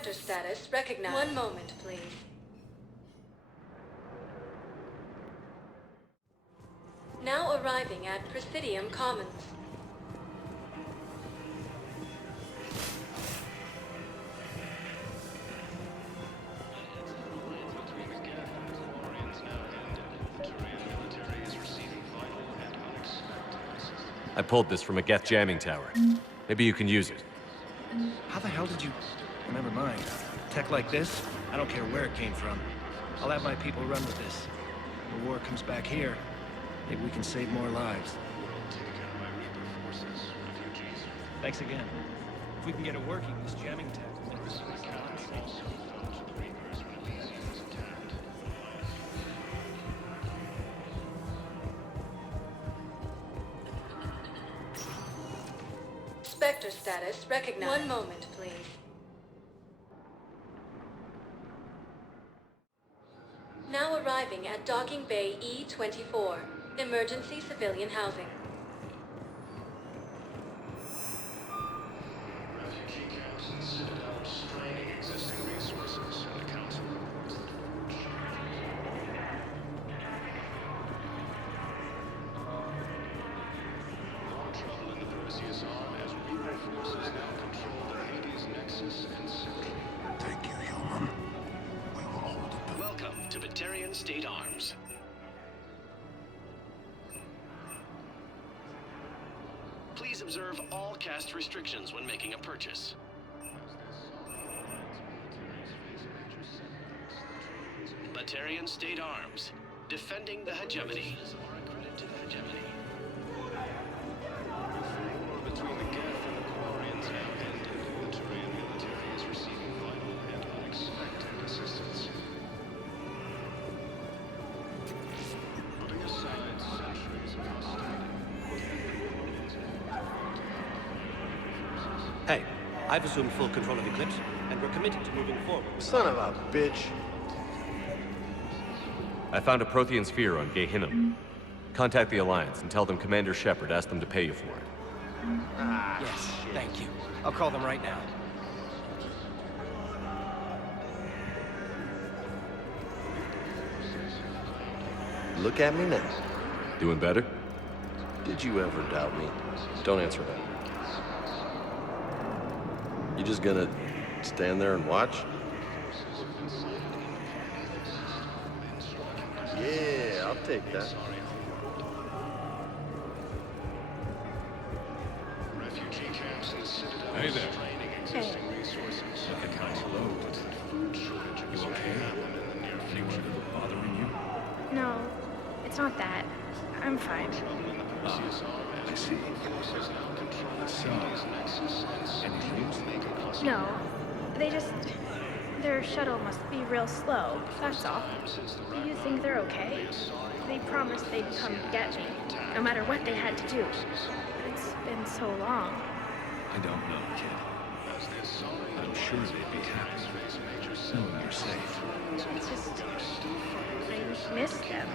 Spectre status recognized. One moment, please. Now arriving at Presidium Commons. I pulled this from a Geth jamming tower. Maybe you can use it. How the hell did you... Never mind. Tech like this, I don't care where it came from. I'll have my people run with this. When the war comes back here, maybe we can save more lives. Thanks again. If we can get it working, this jamming tech... Spectre status recognized. One moment, please. Now arriving at Docking Bay E-24, emergency civilian housing. Refugee camps and Citadel straining existing resources and the Council. More trouble in the Perseus arm as Reaper forces now control the Hades Nexus and Central. Thank you, human. We will hold it. Welcome to Batarian State Arms. Please observe all caste restrictions when making a purchase. Batarian State Arms, defending the hegemony. Are a credit to the hegemony. War between the Geth and the Quarians now ended. The Turian military is receiving vital and unexpected assistance. Putting aside centuries of hostility. Hey, I've assumed full control of Eclipse, and we're committed to moving forward. Son of a bitch. I found a Prothean sphere on Gehinnom. Contact the Alliance and tell them Commander Shepard asked them to pay you for it. Yes, thank you. I'll call them right now. Look at me now. Doing better? Did you ever doubt me? Don't answer that. You just gonna stand there and watch? Yeah, I'll take that. Refugee camps and Citadel Hey there. straining existing resources. Look at Council Hello. noted that food shortages You may okay? happen in the near Anyone future. bothering you? No, it's not that. I'm fine. Trouble in the Perseus arm I as see. Reaper forces now control the So, Hades Nexus and any Central news? to make it possible. No, they just... Their shuttle must be real slow, that's all. Do you think they're okay? They promised they'd come get me, no matter what they had to do. It's been so long. I don't know, kid. I'm sure they'd be happy knowing you're safe. It's just... I miss them.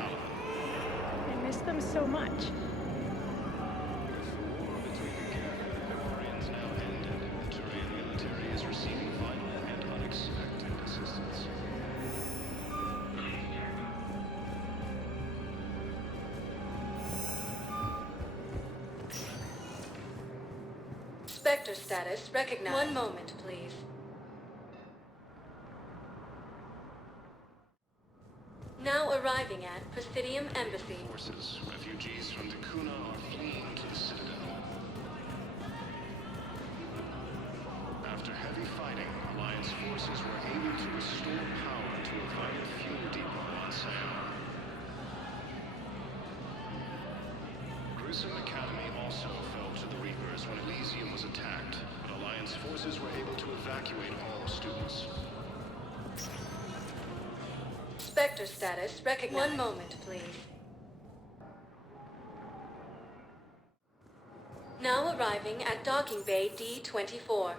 I miss them so much. Quarians now ended. The Turian military is receiving vital and unexpected assistance. Spectre status recognized. One moment, please. Now arriving at Presidium Embassy. Forces, refugees from the Kuna are fleeing to the Citadel. After heavy fighting, Alliance forces were able to restore power to a vital fuel depot on Sayar. Gruesome Academy also fell to the Reapers when Elysium was attacked, but Alliance forces were able to evacuate all students. Spectre status recognized. One moment, please. Now arriving at Docking Bay D-24.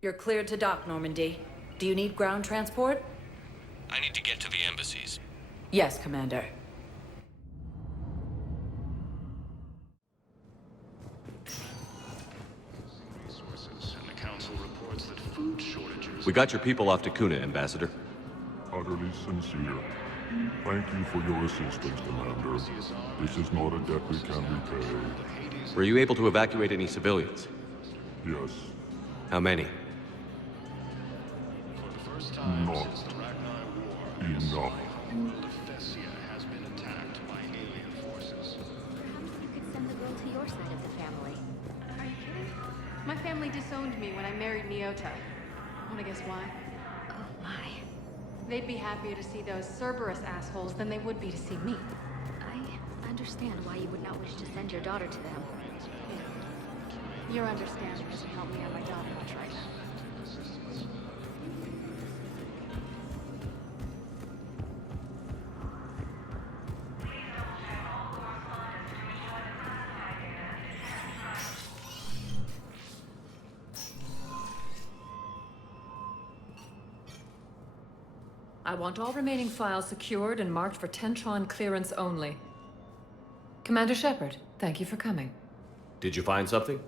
You're cleared to dock, Normandy. Do you need ground transport? I need to get to the embassies. Yes, Commander. Resources, and the Council reports that food shortages... We got your people off to Kuna, Ambassador. Utterly sincere. Thank you for your assistance, Commander. This is not a debt we can repay. Were you able to evacuate any civilians? Yes. How many? For the first time Not since the Ragnar War, enough. the world of Teessio has been attacked by alien forces. Perhaps you could send the girl to your side of the family. Are you kidding? My family disowned me when I married Nyota. Wanna guess why? Oh my. They'd be happier to see those Cerberus assholes than they would be to see me. I understand why you would not wish to send your daughter to them. Yeah. Your understanding doesn't help me have my daughter much right now. I want all remaining files secured and marked for Tentron clearance only. Commander Shepard, thank you for coming. Did you find something?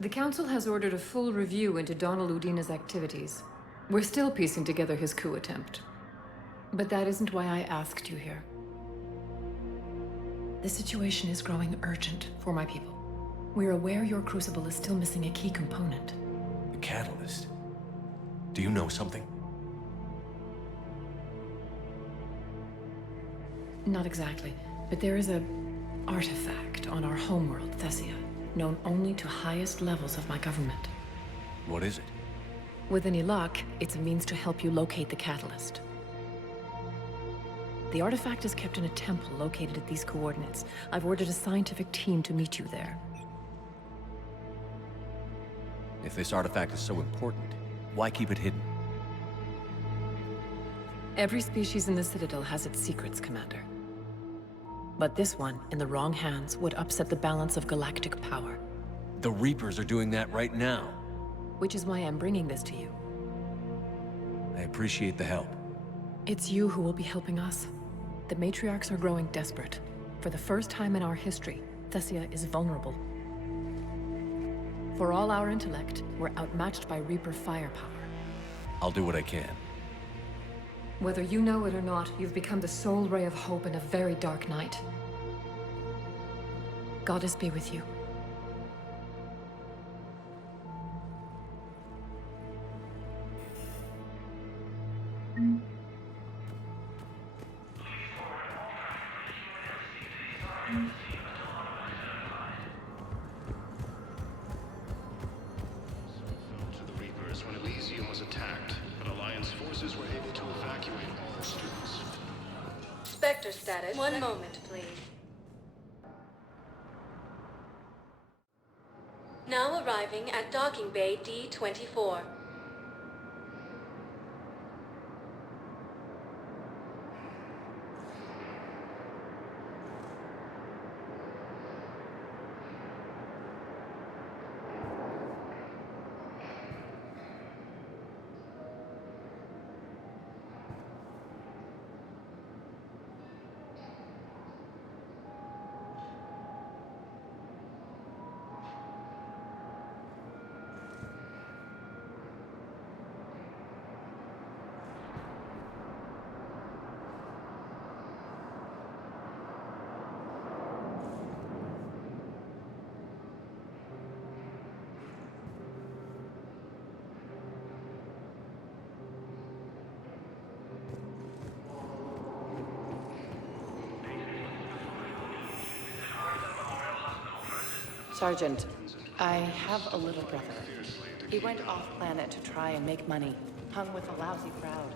The Council has ordered a full review into Donald Udina's activities. We're still piecing together his coup attempt. But that isn't why I asked you here. The situation is growing urgent for my people. We're aware your crucible is still missing a key component. The catalyst. Do you know something? Not exactly, but there is a artifact on our homeworld, Teessio, known only to highest levels of my government. What is it? With any luck, it's a means to help you locate the catalyst. The artifact is kept in a temple located at these coordinates. I've ordered a scientific team to meet you there. If this artifact is so important, why keep it hidden? Every species in the Citadel has its secrets, Commander. But this one, in the wrong hands, would upset the balance of galactic power. The Reapers are doing that right now. Which is why I'm bringing this to you. I appreciate the help. It's you who will be helping us. The matriarchs are growing desperate. For the first time in our history, Teessio is vulnerable. For all our intellect, we're outmatched by Reaper firepower. I'll do what I can. Whether you know it or not, you've become the sole ray of hope in a very dark night. Goddess be with you. To the Reapers when Elysium was attacked, but Alliance forces were able to evacuate all students. Spectre status. One moment, please. Now arriving at docking bay D-24. Sergeant, I have a little brother. He went off-planet to try and make money, hung with a lousy crowd.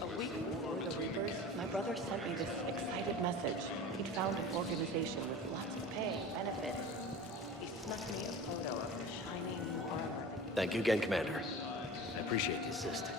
A week before the Reapers, my brother sent me this excited message. He'd found an organization with lots of pay, benefits. He snuck me a photo of the shiny new armor. Thank you again, Commander. I appreciate the assist.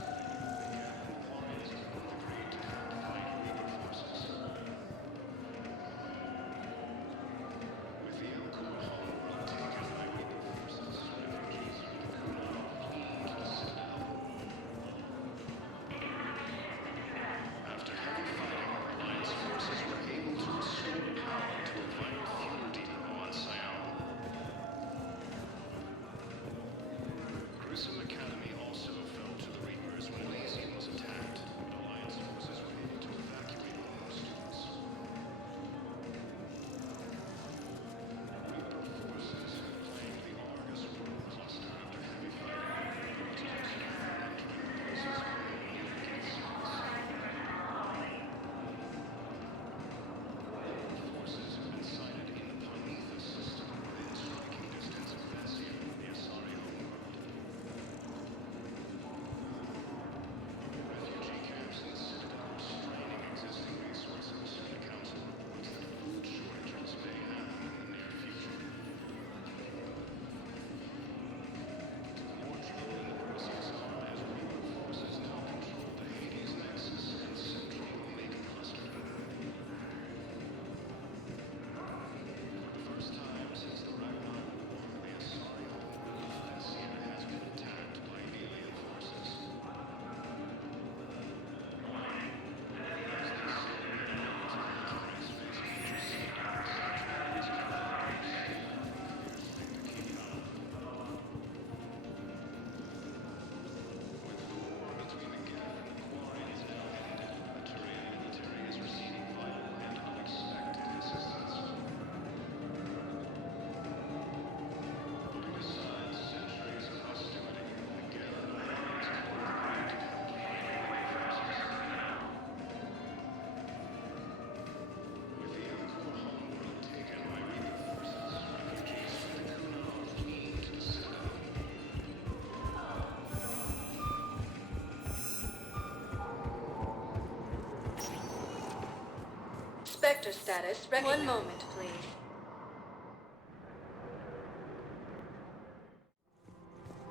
Spectre status recognized. One moment, please.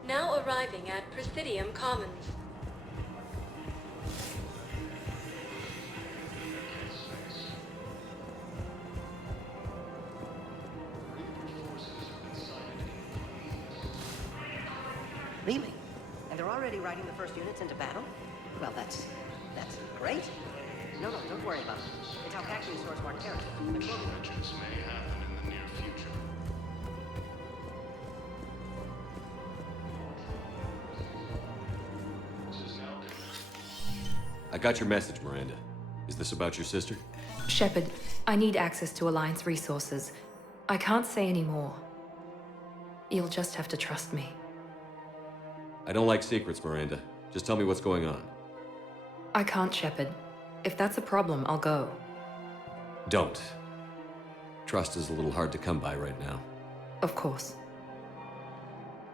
Now arriving at Presidium Commons. Really? And they're already riding the first units into battle? Well, that's great. No, don't worry about it. It's how factory stores mark territory. Challenges may happen in the near future. I got your message, Miranda. Is this about your sister? Shepard, I need access to Alliance resources. I can't say any more. You'll just have to trust me. I don't like secrets, Miranda. Just tell me what's going on. I can't, Shepard. If that's a problem, I'll go. Don't. Trust is a little hard to come by right now. Of course.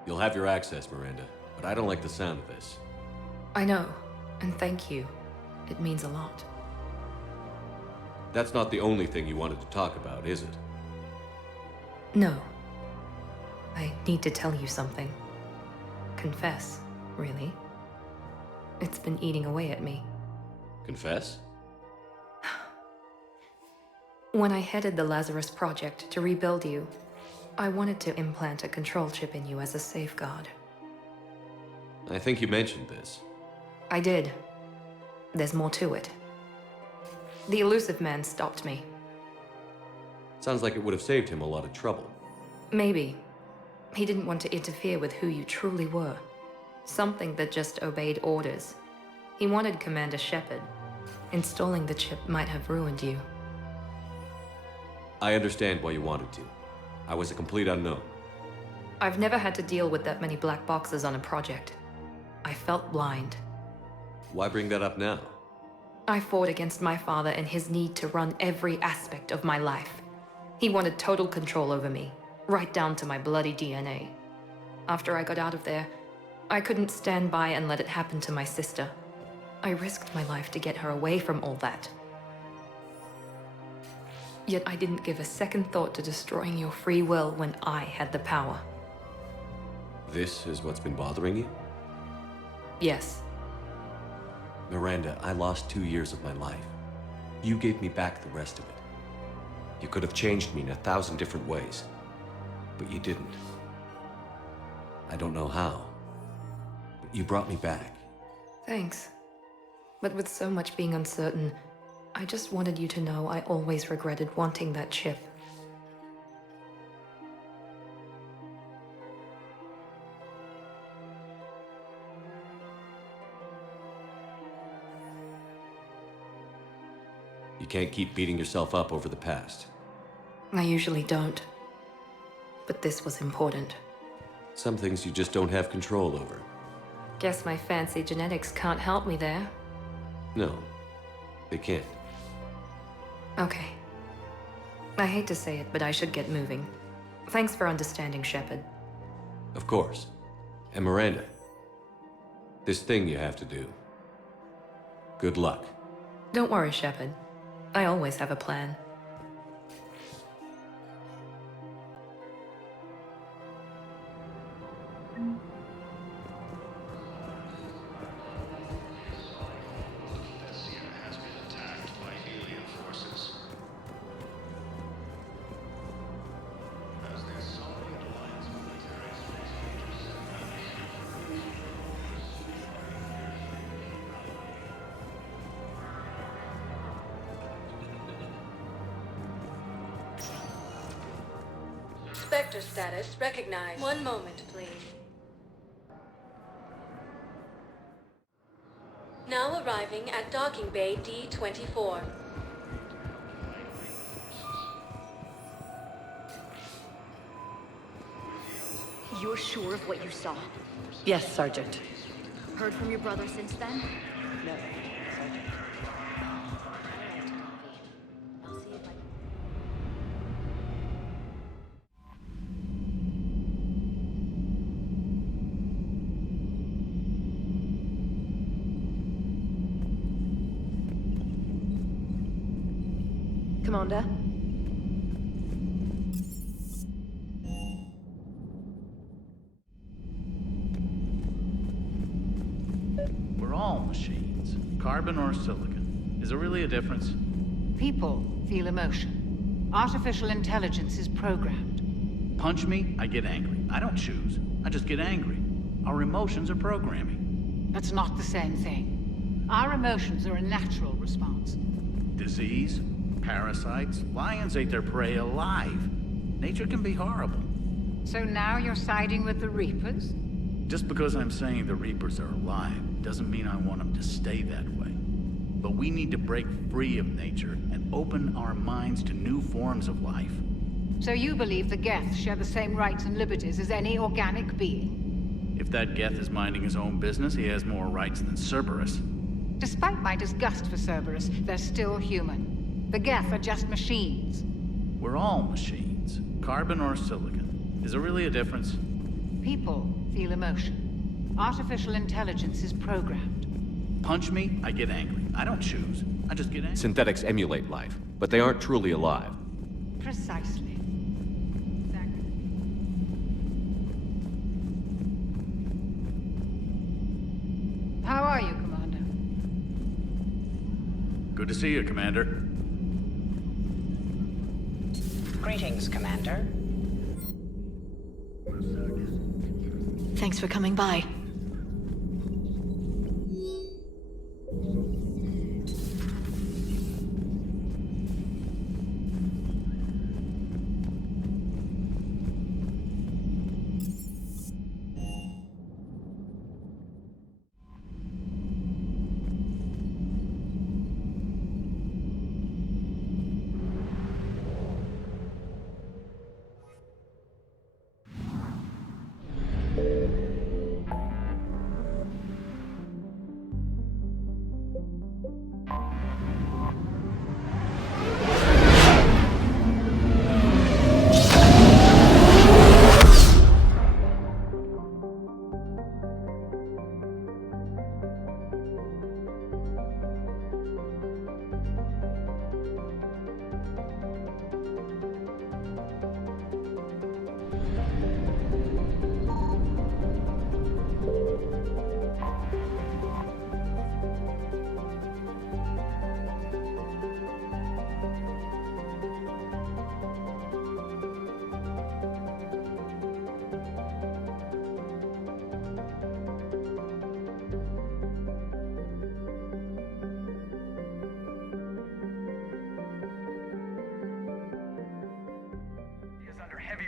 You'll have your access, Miranda, but I don't like the sound of this. I know, and thank you. It means a lot. That's not the only thing you wanted to talk about, is it? No. I need to tell you something. Confess, really. It's been eating away at me. Confess? When I headed the Lazarus Project to rebuild you, I wanted to implant a control chip in you as a safeguard. I think you mentioned this. I did. There's more to it. The elusive man stopped me. Sounds like it would have saved him a lot of trouble. Maybe. He didn't want to interfere with who you truly were. Something that just obeyed orders. He wanted Commander Shepard. Installing the chip might have ruined you. I understand why you wanted to. I was a complete unknown. I've never had to deal with that many black boxes on a project. I felt blind. Why bring that up now? I fought against my father and his need to run every aspect of my life. He wanted total control over me, right down to my bloody DNA. After I got out of there, I couldn't stand by and let it happen to my sister. I risked my life to get her away from all that. Yet I didn't give a second thought to destroying your free will when I had the power. This is what's been bothering you? Yes. Miranda, I lost 2 years of my life. You gave me back the rest of it. You could have changed me in 1,000 different ways, but you didn't. I don't know how, but you brought me back. Thanks. But with so much being uncertain, I just wanted you to know I always regretted wanting that chip. You can't keep beating yourself up over the past. I usually don't. But this was important. Some things you just don't have control over. Guess my fancy genetics can't help me there. No, they can't. Okay. I hate to say it, but I should get moving. Thanks for understanding, Shepard. Of course. And Miranda, this thing you have to do. Good luck. Don't worry, Shepard. I always have a plan. Tessию has been attacked by alien forces. As the Azari Alliance military Spectre status recognized. One moment, please. Now arriving at Docking Bay D-24. You're sure of what you saw? Yes, Sergeant. Heard from your brother since then? No, Sergeant. I'll see if I... Commander? We're all machines. Carbon or silicon. Is there really a difference? People feel emotion. Artificial intelligence is programmed. Punch me, I get angry. I don't choose. I just get angry. Our emotions are programming. That's not the same thing. Our emotions are a natural response. Disease, parasites, lions ate their prey alive. Nature can be horrible. So now you're siding with the Reapers? Just because I'm saying the Reapers are alive doesn't mean I want them to stay that way. But we need to break free of nature and open our minds to new forms of life. So you believe the Geth share the same rights and liberties as any organic being? If that Geth is minding his own business, he has more rights than Cerberus. Despite my disgust for Cerberus, they're still human. The Geth are just machines. We're all machines. Carbon or silicon. Is there really a difference? People feel emotion. Artificial intelligence is programmed. Punch me, I get angry. I don't choose. I just get angry. Synthetics emulate life, but they aren't truly alive. Precisely. How are you, Commander? Good to see you, Commander. Greetings, Commander. Thanks for coming by.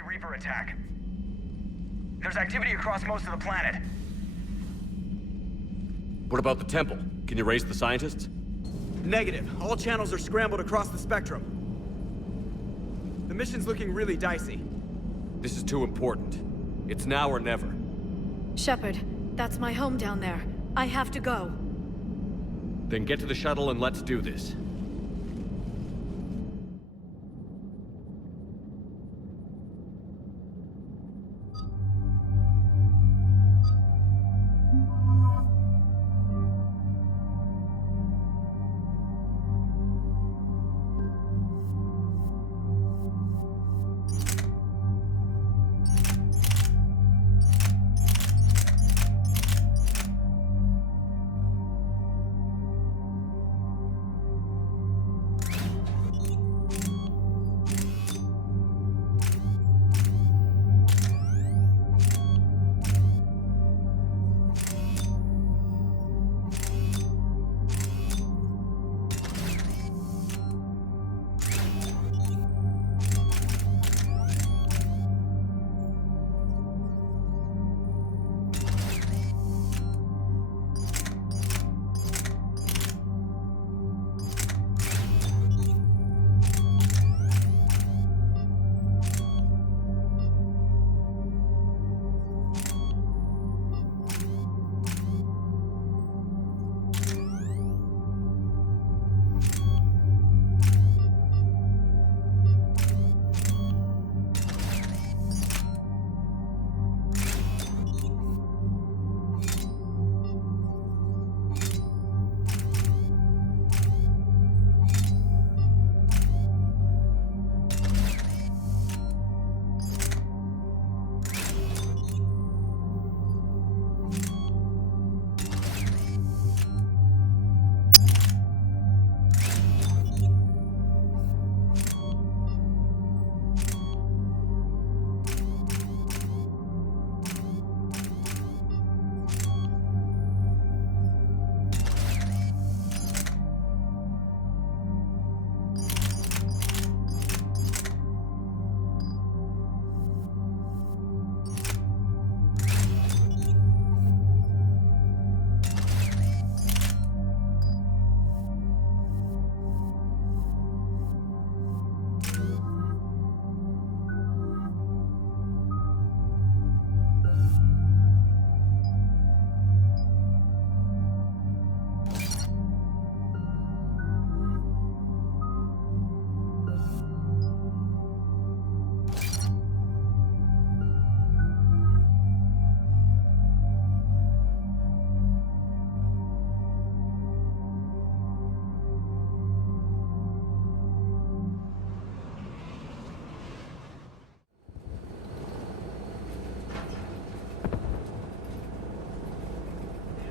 Reaper attack. There's activity across most of the planet. What about the temple? Can you raise the scientists? Negative. All channels are scrambled across the spectrum. The mission's looking really dicey. This is too important. It's now or never. Shepard, that's my home down there. I have to go. Then get to the shuttle and let's do this.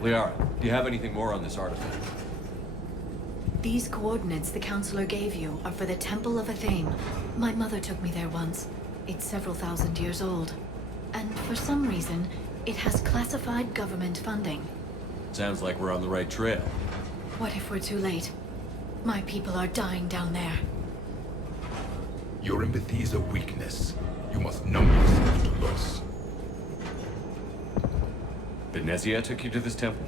Liara, do you have anything more on this artifact? These coordinates the counselor gave you are for the Temple of Athame. My mother took me there once. It's several thousand years old. And for some reason, it has classified government funding. Sounds like we're on the right trail. What if we're too late? My people are dying down there. Your empathy is a weakness. You must numb yourself to loss. Benezia took you to this temple?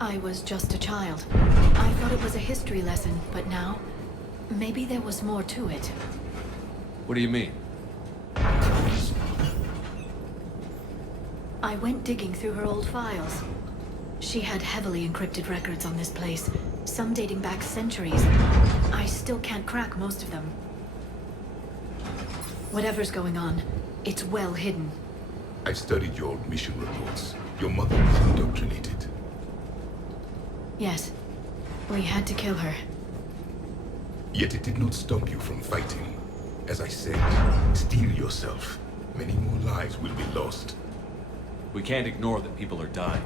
I was just a child. I thought it was a history lesson, but now, maybe there was more to it. What do you mean? I went digging through her old files. She had heavily encrypted records on this place, some dating back centuries. I still can't crack most of them. Whatever's going on, it's well hidden. I've studied your old mission reports. Your mother was indoctrinated. Yes. We had to kill her. Yet it did not stop you from fighting. As I said, steel yourself. Many more lives will be lost. We can't ignore that people are dying.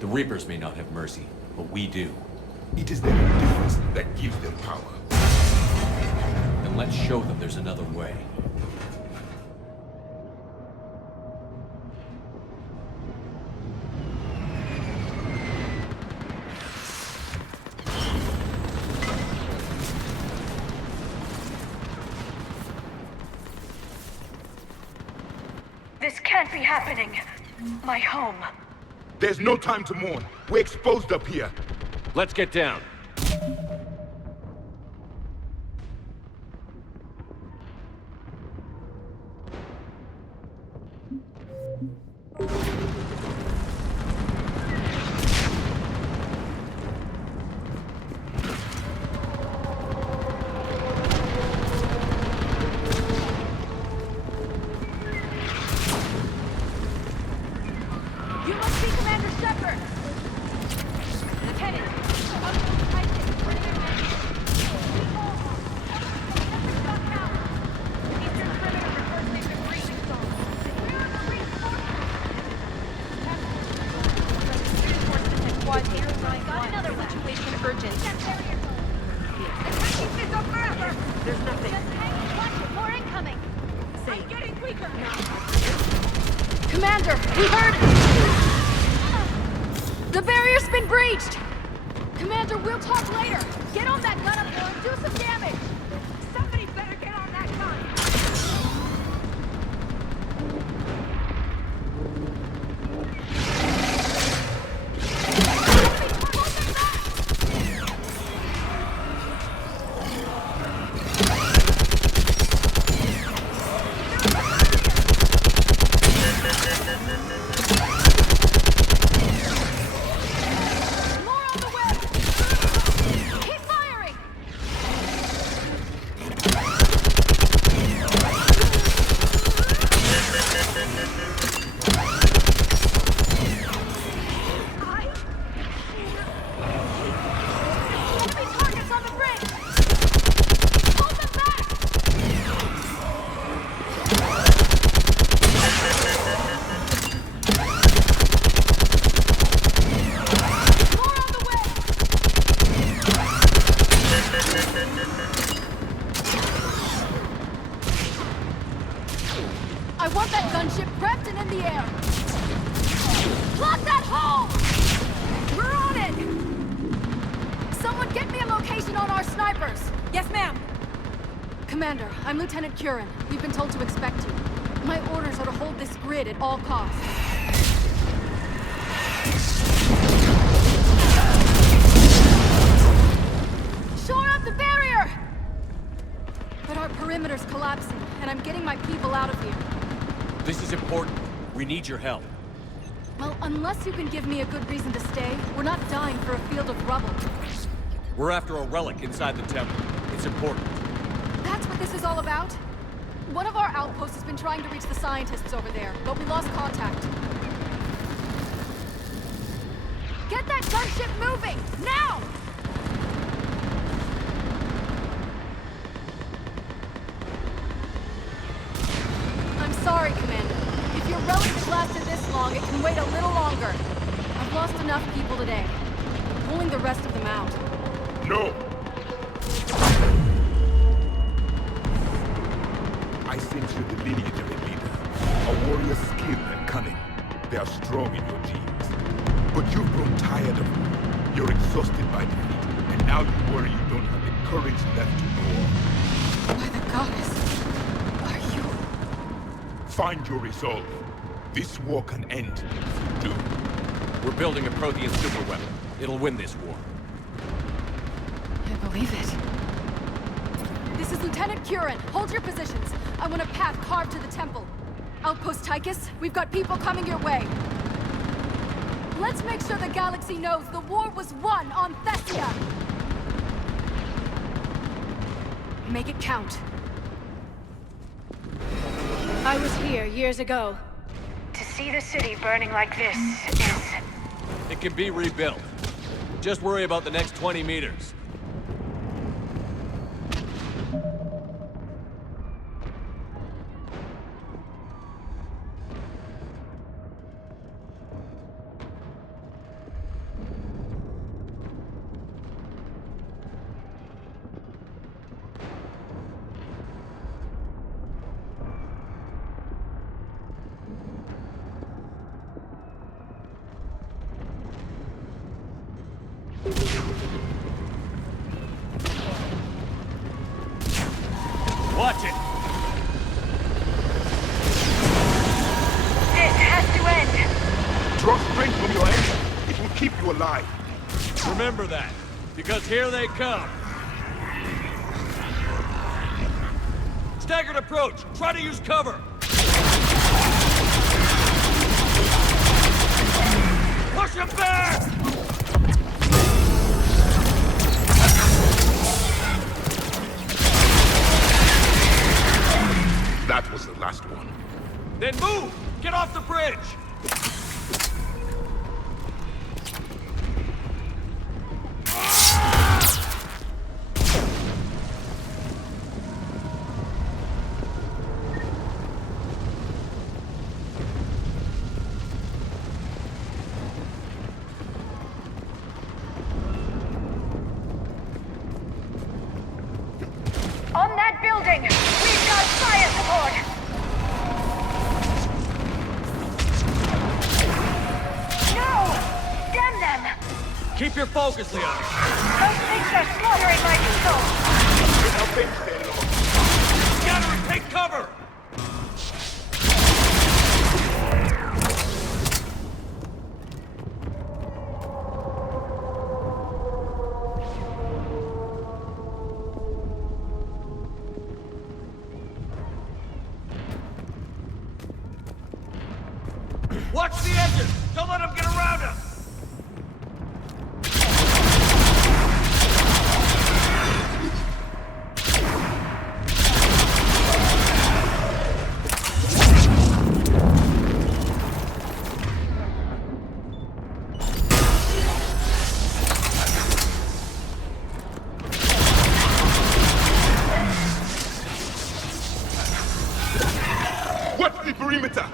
The Reapers may not have mercy, but we do. It is their indifference that gives them power. Then let's show them there's another way. This can't be happening. My home. There's no time to mourn. We're exposed up here. Let's get down. Commander, we heard... The barrier's been breached! Commander, we'll talk later! Get on that gun up there and do some damage! Somebody better get on that gun! I want that gunship prepped and in the air! Plug that hole! We're on it! Someone get me a location on our snipers! Yes, ma'am! Commander, I'm Lieutenant Curran. We've been told to expect you. My orders are to hold this grid at all costs. Shore up the barrier! But our perimeter's collapsing, and I'm getting my people out of here. This is important. We need your help. Well, unless you can give me a good reason to stay, we're not dying for a field of rubble. We're after a relic inside the temple. It's important. That's what this is all about? One of our outposts has been trying to reach the scientists over there, but we lost contact. Get that gunship moving! Now! I'm sorry, Commander. If your relic has lasted this long, it can wait a little longer. A We've lost enough people today. Pulling the rest of them out. No! I sense you're the lineage of a leader. A warrior's skill and cunning. They are strong in your genes. But you've grown tired of them. You're exhausted by defeat. And now you worry you don't have the courage left to go on. By the goddess, are you? Find your resolve. This war can end if you do. We're building a Prothean superweapon. It'll win this war. I believe it. This is Lieutenant Curran. Hold your positions. I want a path carved to the temple. Outpost Tychus, we've got people coming your way. Let's make sure the galaxy knows the war was won on Thessia! Make it count. I was here years ago. To see the city burning like this is... It can be rebuilt. Just worry about the next 20 meters. Watch it! This has to end! Draw strength from your engine. It will keep you alive. Remember that, because here they come. Staggered approach! Try to use cover! Push him back! That was the last one. Then move! Get off the bridge! On that building, we've got fire support! No! Damn them! Keep your focus, Leon. Those things are slaughtering my people! Scatter and take cover! Watch the edges! Don't let them get around us! What's the perimeter?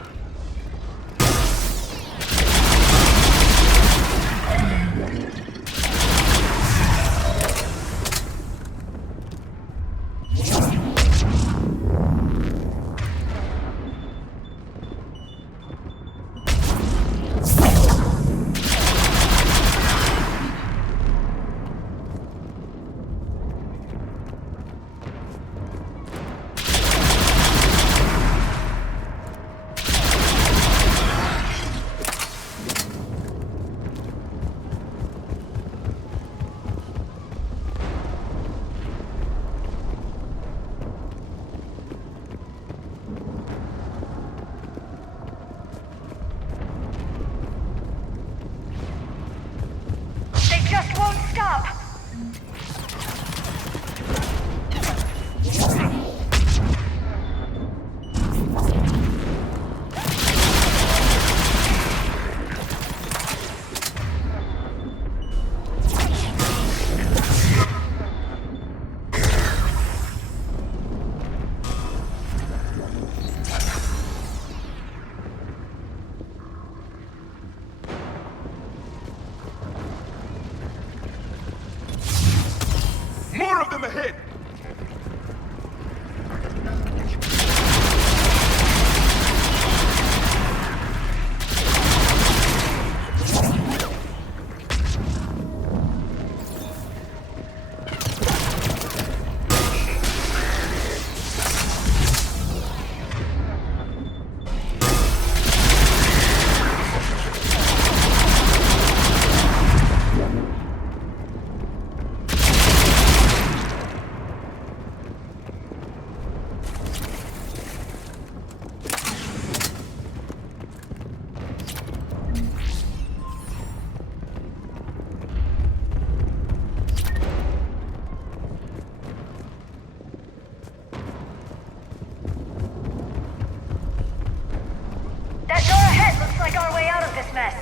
our way out of this mess.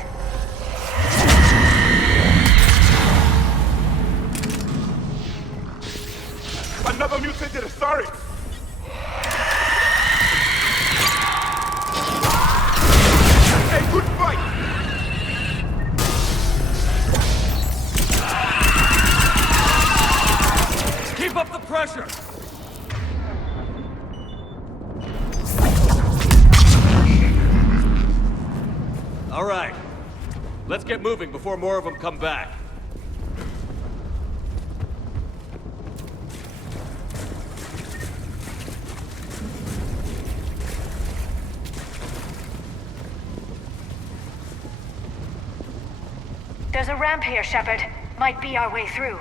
Another mutated azari! Hey, good fight! Keep up the pressure! All right. Let's get moving before more of them come back. There's a ramp here, Shepard. Might be our way through.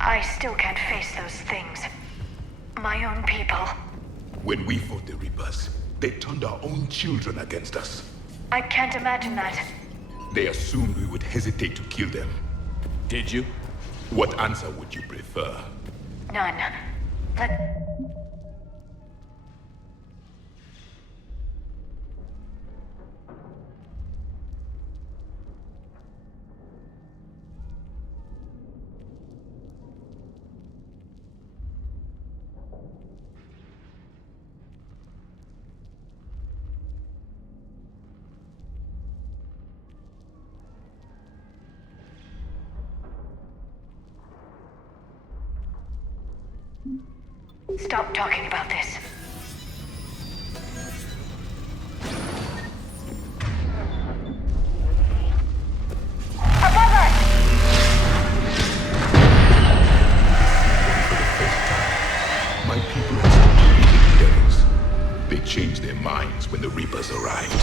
I still can't face those things. My own people. When we fought the Reapers, they turned our own children against us. I can't imagine that. They assumed we would hesitate to kill them. Did you? What answer would you prefer? None. Stop talking about this. Above us! My people have stopped believing in devils. They changed their minds when the Reapers arrived.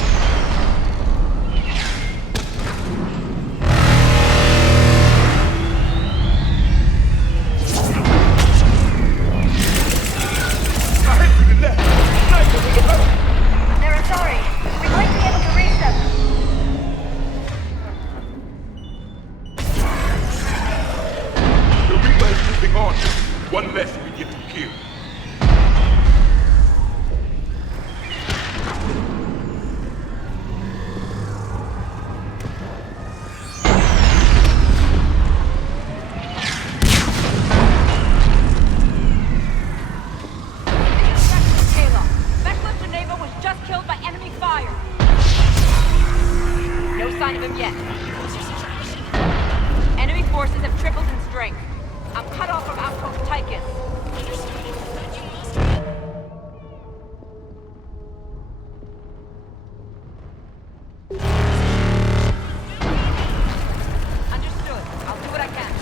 One less we get to kill. Specialist Geneva was just killed by enemy fire. No sign of him yet. Enemy forces have tripled in strength. I'm cut off from Outpost Tychus. Understood. I'll do what I can.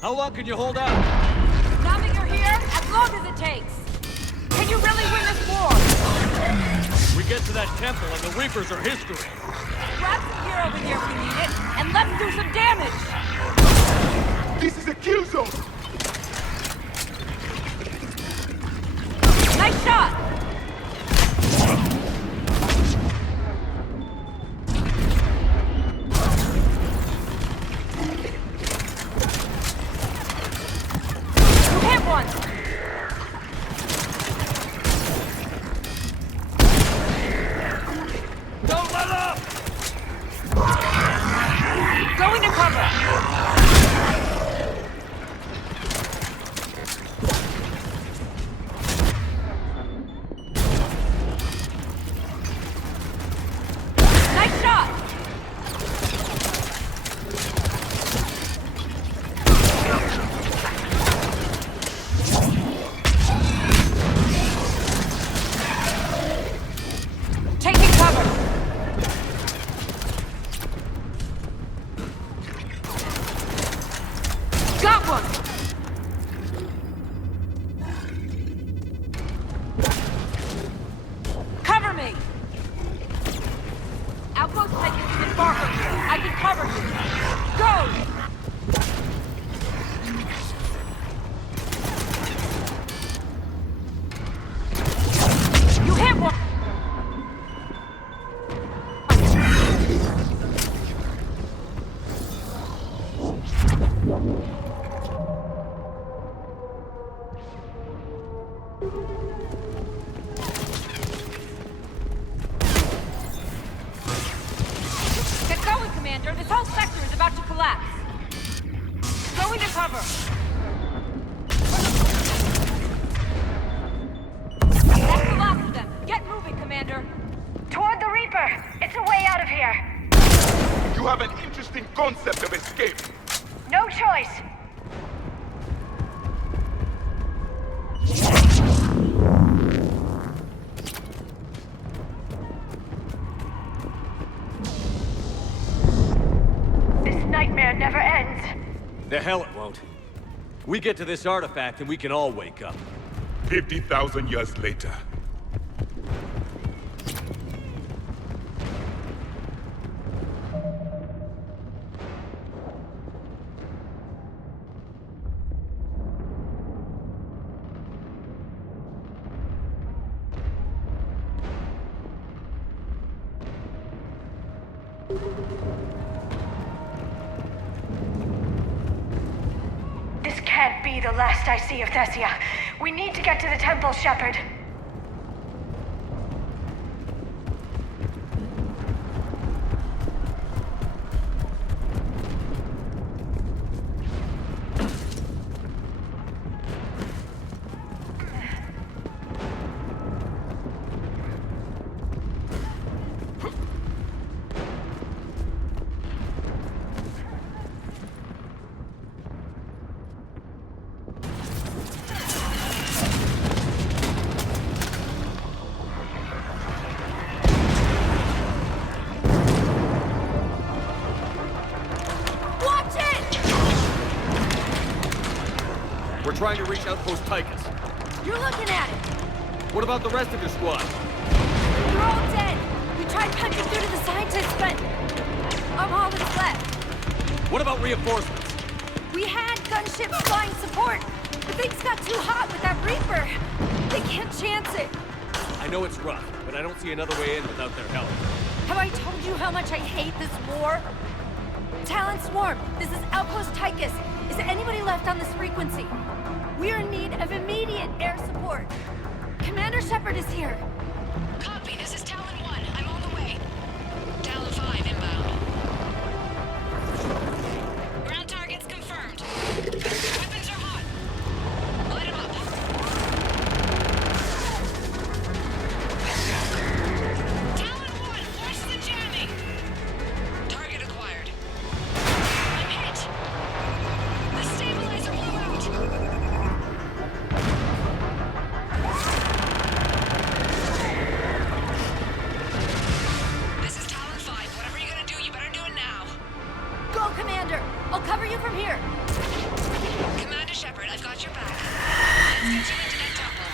How long can you hold out? Now that you're here, as long as it takes. Can you really win this war? We get to that temple and the Reapers are history. Grab some gear over here if we need it, and let's do some damage! This is a kill zone! Nice shot! Look! Cover me! Outpost Titan isn't far from here. I can cover you. Go! You hit one! Get going, Commander. This whole sector is about to collapse. Go into cover. That's the last of them. Get moving, Commander. Toward the Reaper! It's a way out of here! You have an interesting concept of escape. No choice! This nightmare never ends. The hell it won't. We get to this artifact and we can all wake up. 50,000 years later. This can't be the last I see of Thessia. We need to get to the temple, Shepard. We're trying to reach Outpost Tychus. You're looking at it! What about the rest of your squad? They're all dead! We tried punching through to the scientists, but I'm all that's left. What about reinforcements? We had gunships flying support, but things got too hot with that Reaper. They can't chance it. I know it's rough, but I don't see another way in without their help. Have I told you how much I hate this war? Talon Swarm, this is Outpost Tychus. Is there anybody left on this frequency? We're in need of immediate air support. Commander Shepard is here. Copy, this is Talon 1. I'm on the way. Talon 5 inbound. Ground targets confirmed. Weapons are hot. Light them up. Talon 1, force the jamming. Target acquired. I'm hit. The stabilizer blew out. This is Talon 5. Whatever you're gonna do, you better do it now. Go, Commander! I'll cover you from here. Commander Shepard, I've got your back. Let's get you into that temple.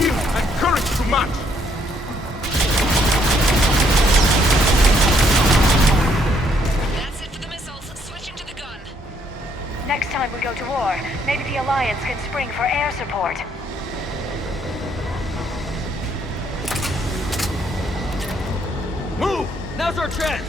skill and courage to match. That's it for the missiles. Switching to the gun. Next time we go to war, maybe the Alliance can spring for air support. Move! Now's our chance!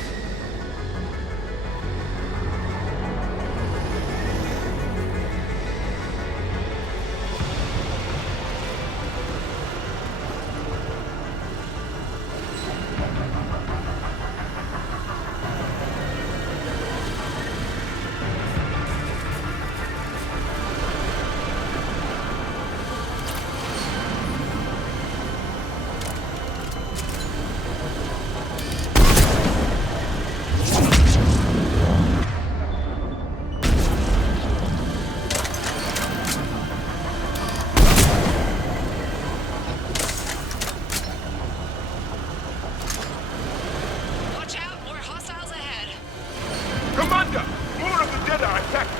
Commander! More of the dead are attacking!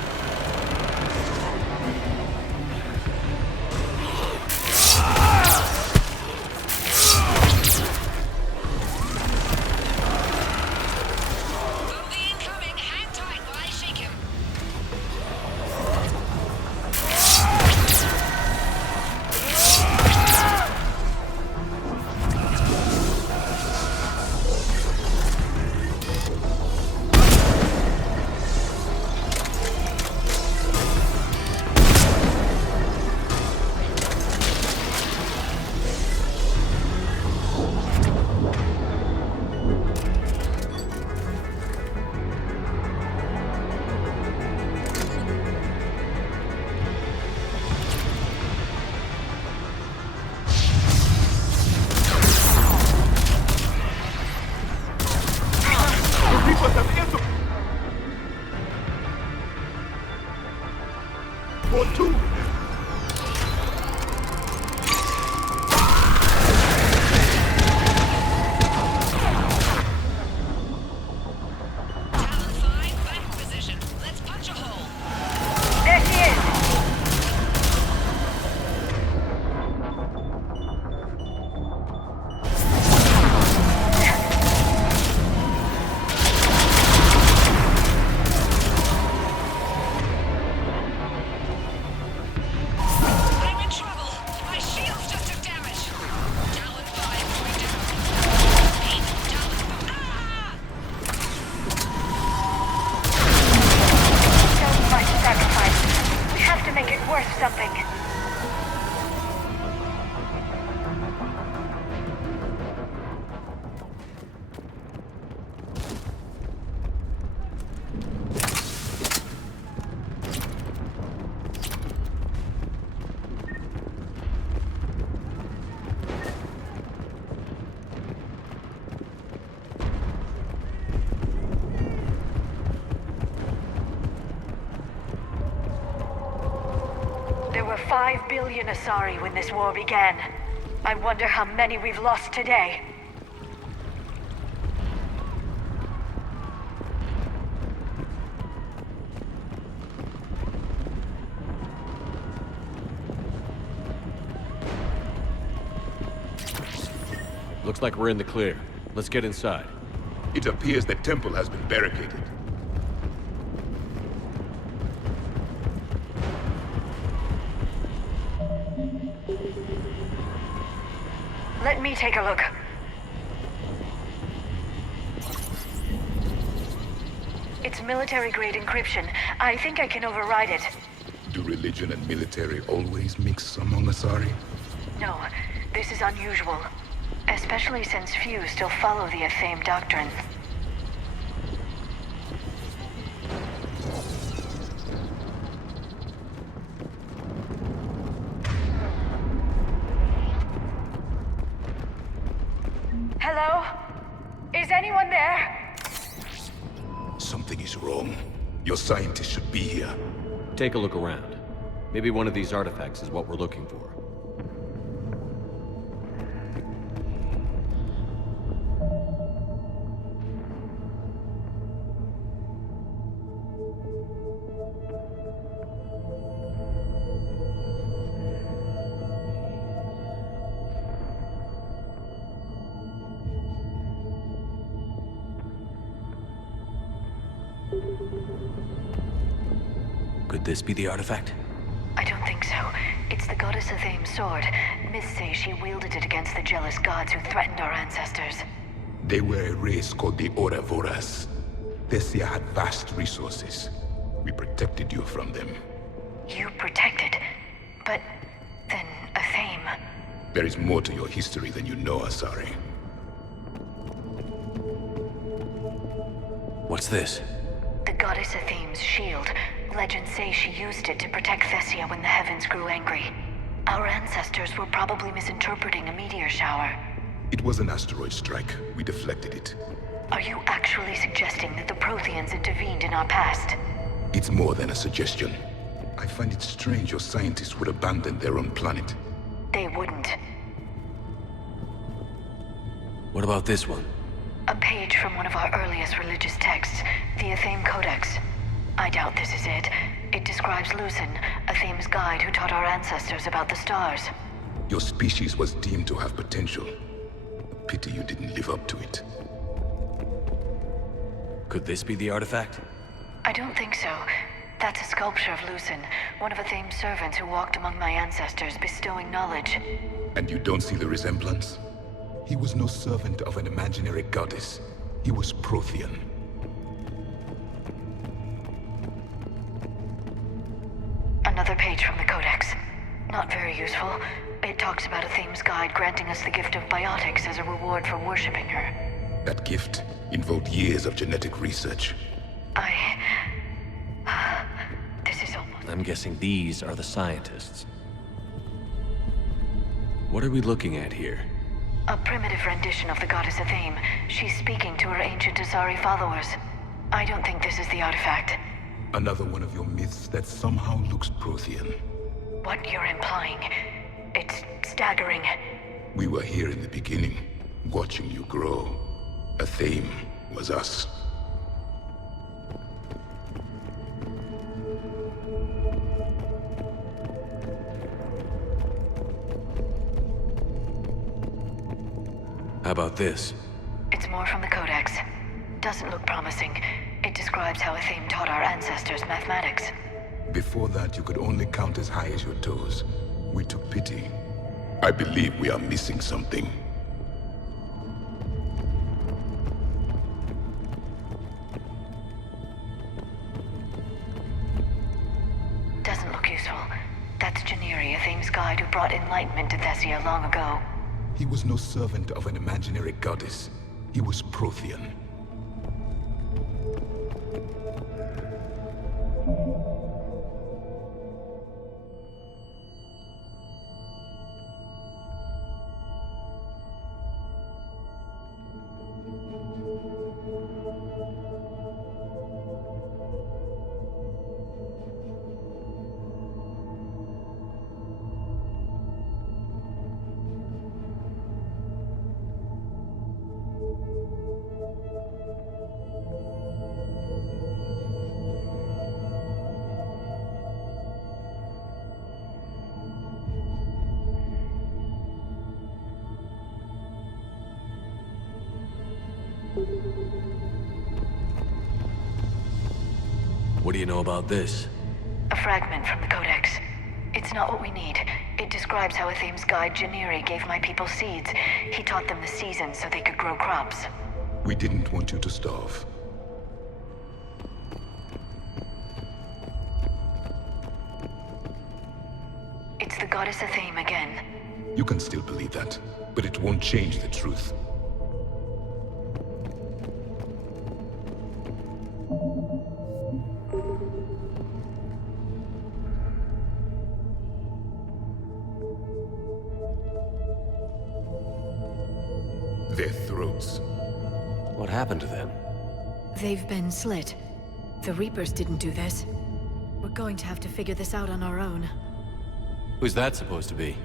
For two! There were 5 billion Asari when this war began. I wonder how many we've lost today. Looks like we're in the clear. Let's get inside. It appears the temple has been barricaded. Let me take a look. It's military-grade encryption. I think I can override it. Do religion and military always mix among Asari? No, this is unusual. Especially since few still follow the Athame doctrine. Hello? Is anyone there? Something is wrong. Your scientists should be here. Take a look around. Maybe one of these artifacts is what we're looking for. Could this be the artifact? I don't think so. It's the goddess Athame's sword. Myths say she wielded it against the jealous gods who threatened our ancestors. They were a race called the Ouroboros. Tessia had vast resources. We protected you from them. You protected? But then Athame... There is more to your history than you know, Azari. What's this? The goddess Athame's shield. Legends say she used it to protect Tessia when the heavens grew angry. Our ancestors were probably misinterpreting a meteor shower. It was an asteroid strike. We deflected it. Are you actually suggesting that the Protheans intervened in our past? It's more than a suggestion. I find it strange your scientists would abandon their own planet. They wouldn't. What about this one? A page from one of our earliest religious texts, the Athame Codex. I doubt this is it. It describes Lucen, Athame's guide who taught our ancestors about the stars. Your species was deemed to have potential. A pity you didn't live up to it. Could this be the artifact? I don't think so. That's a sculpture of Lucen, one of Athame's servants who walked among my ancestors, bestowing knowledge. And you don't see the resemblance? He was no servant of an imaginary goddess. He was Prothean. Another page from the Codex. Not very useful. It talks about Athame's guide granting us the gift of biotics as a reward for worshipping her. That gift involved years of genetic research. This is almost... I'm guessing these are the scientists. What are we looking at here? A primitive rendition of the goddess Athame. She's speaking to her ancient Azari followers. I don't think this is the artifact. Another one of your myths that somehow looks Prothean. What you're implying, it's staggering. We were here in the beginning, watching you grow. Athame was us. How about this? It's more from the Codex. Doesn't look promising. It describes how Athame taught our ancestors mathematics. Before that, you could only count as high as your toes. We took pity. I believe we are missing something. Doesn't look useful. That's Janiri, Athame's guide who brought enlightenment to Tessia long ago. He was no servant of an imaginary goddess. He was Prothean. What do you know about this? A fragment from the Codex. It's not what we need. It describes how Athame's guide Janiri gave my people seeds. He taught them the seasons so they could grow crops. We didn't want you to starve. It's the goddess Athame again. You can still believe that, but it won't change the truth. Their throats. What happened to them? They've been slit. The Reapers didn't do this. We're going to have to figure this out on our own. Who's that supposed to be?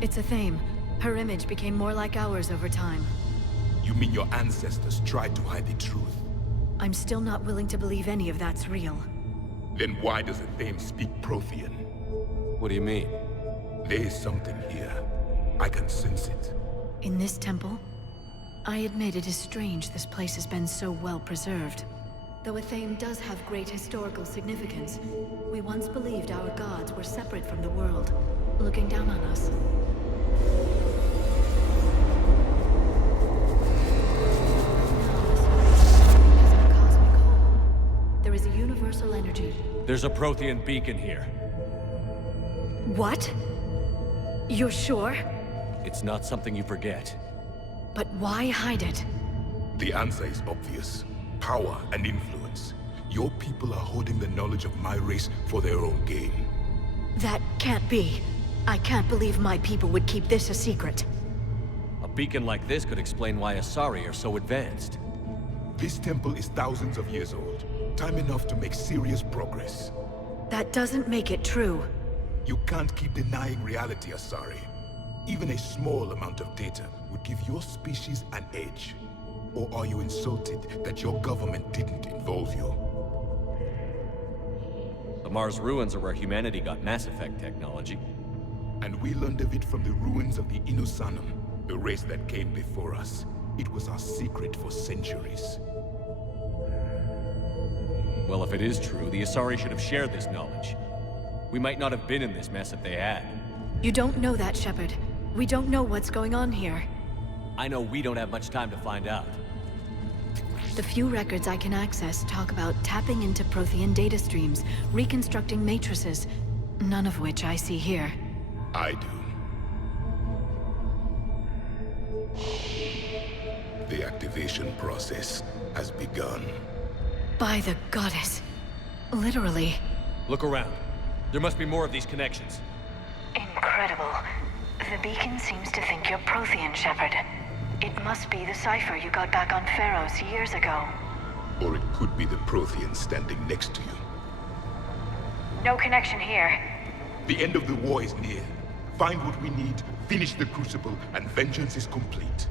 It's Athame. Her image became more like ours over time. You mean your ancestors tried to hide the truth? I'm still not willing to believe any of that's real. Then why does Athame speak Prothean? What do you mean? There is something here. I can sense it. In this temple? I admit it is strange this place has been so well preserved. Though Athame does have great historical significance, we once believed our gods were separate from the world, looking down on us. There is a universal energy. There's a Prothean beacon here. What? You're sure? It's not something you forget. But why hide it? The answer is obvious. Power and influence. Your people are holding the knowledge of my race for their own gain. That can't be. I can't believe my people would keep this a secret. A beacon like this could explain why Asari are so advanced. This temple is thousands of years old. Time enough to make serious progress. That doesn't make it true. You can't keep denying reality, Asari. Even a small amount of data would give your species an edge. Or are you insulted that your government didn't involve you? The Mars ruins are where humanity got Mass Effect technology. And we learned of it from the ruins of the Inusanum, the race that came before us. It was our secret for centuries. Well, if it is true, the Asari should have shared this knowledge. We might not have been in this mess if they had. You don't know that, Shepard. We don't know what's going on here. I know we don't have much time to find out. The few records I can access talk about tapping into Prothean data streams, reconstructing matrices, none of which I see here. I do. The activation process has begun. By the goddess. Literally. Look around. There must be more of these connections. Incredible. The beacon seems to think you're Prothean, Shepard. It must be the cipher you got back on Pharaohs years ago. Or it could be the Prothean standing next to you. No connection here. The end of the war is near. Find what we need, finish the Crucible, and vengeance is complete.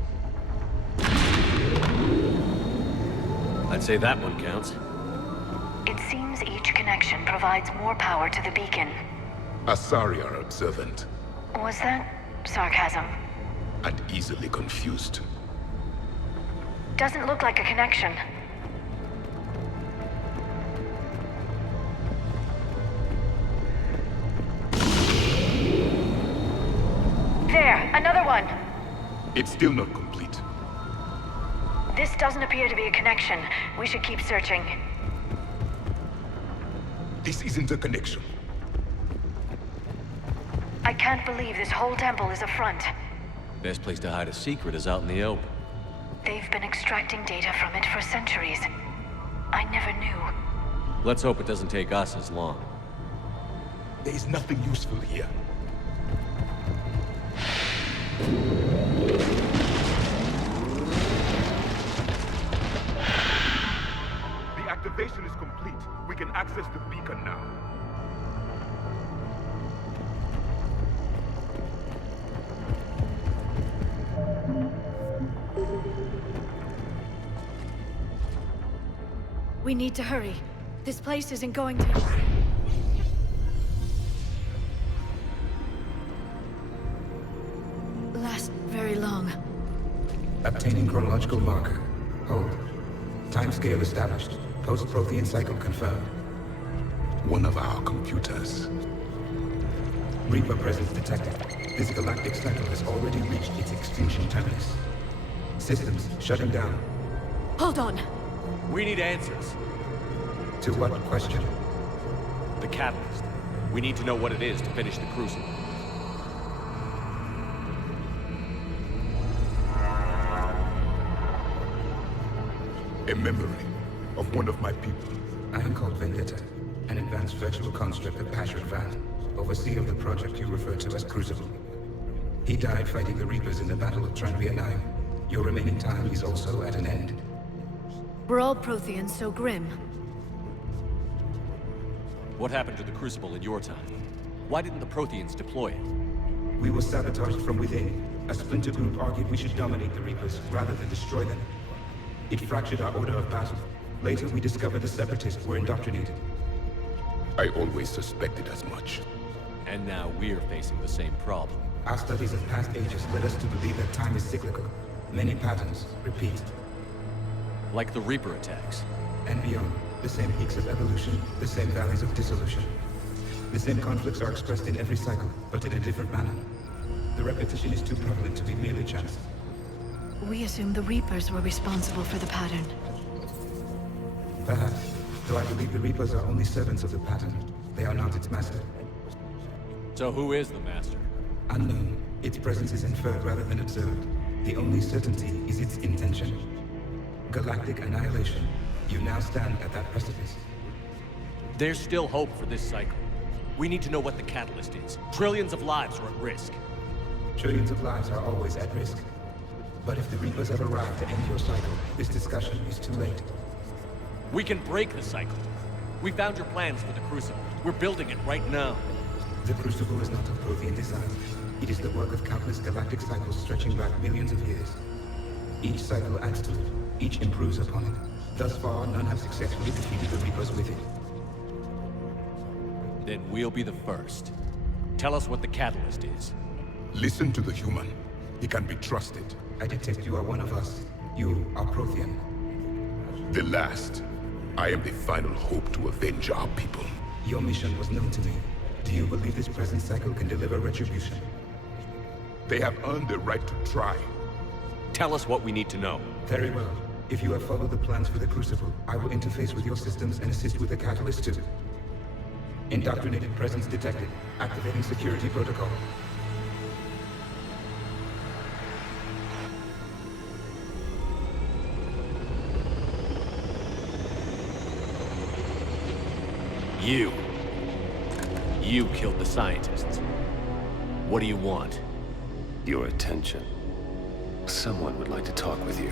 I'd say that one counts. It seems each connection provides more power to the beacon. Asari are observant. Was that sarcasm? And easily confused. Doesn't look like a connection. There, another one. It's still not complete. This doesn't appear to be a connection. We should keep searching. This isn't a connection. I can't believe this whole temple is a front. Best place to hide a secret is out in the open. They've been extracting data from it for centuries. I never knew. Let's hope it doesn't take us as long. There is nothing useful here. The activation is complete. We can access the beacon now. We need to hurry. This place isn't going to... last very long. Obtaining chronological marker. Hold. Timescale established. Post-Prothean cycle confirmed. One of our computers. Reaper presence detected. This galactic cycle has already reached its extinction terminus. Systems shutting down. Hold on. We need answers. To what question? The catalyst. We need to know what it is to finish the Crucible. A memory of one of my people. I am called Vendetta, an advanced virtual construct of Ashok Van, overseer of the project you refer to as Crucible. He died fighting the Reapers in the Battle of Tranvia 9. Your remaining time is also at an end. We're all Protheans so grim. What happened to the Crucible in your time? Why didn't the Protheans deploy it? We were sabotaged from within. A splinter group argued we should dominate the Reapers rather than destroy them. It fractured our order of battle. Later, we discovered the Separatists were indoctrinated. I always suspected as much. And now we're facing the same problem. Our studies of past ages led us to believe that time is cyclical. Many patterns repeat. Like the Reaper attacks. And beyond, the same peaks of evolution, the same valleys of dissolution. The same conflicts are expressed in every cycle, but in a different manner. The repetition is too prevalent to be merely chance. We assumed the Reapers were responsible for the pattern. Perhaps, though I believe the Reapers are only servants of the pattern. They are not its master. So who is the master? Unknown. Its presence is inferred rather than observed. The only certainty is its intention. Galactic annihilation. You now stand at that precipice. There's still hope for this cycle. We need to know what the catalyst is. Trillions of lives are at risk. Trillions of lives are always at risk. But if the Reapers have arrived to end your cycle, this discussion is too late. We can break the cycle. We found your plans for the Crucible. We're building it right now. The Crucible is not of Prothean design. It is the work of countless galactic cycles stretching back millions of years. Each cycle adds to it. Each improves upon it. Thus far, none have successfully defeated the Reapers with it. Then we'll be the first. Tell us what the catalyst is. Listen to the human. He can be trusted. I detect you are one of us. You are Prothean. The last. I am the final hope to avenge our people. Your mission was known to me. Do you believe this present cycle can deliver retribution? They have earned the right to try. Tell us what we need to know. Very well. If you have followed the plans for the Crucible, I will interface with your systems and assist with the catalyst too. Indoctrinated presence detected. Activating security protocol. You killed the scientists. What do you want? Your attention. Someone would like to talk with you.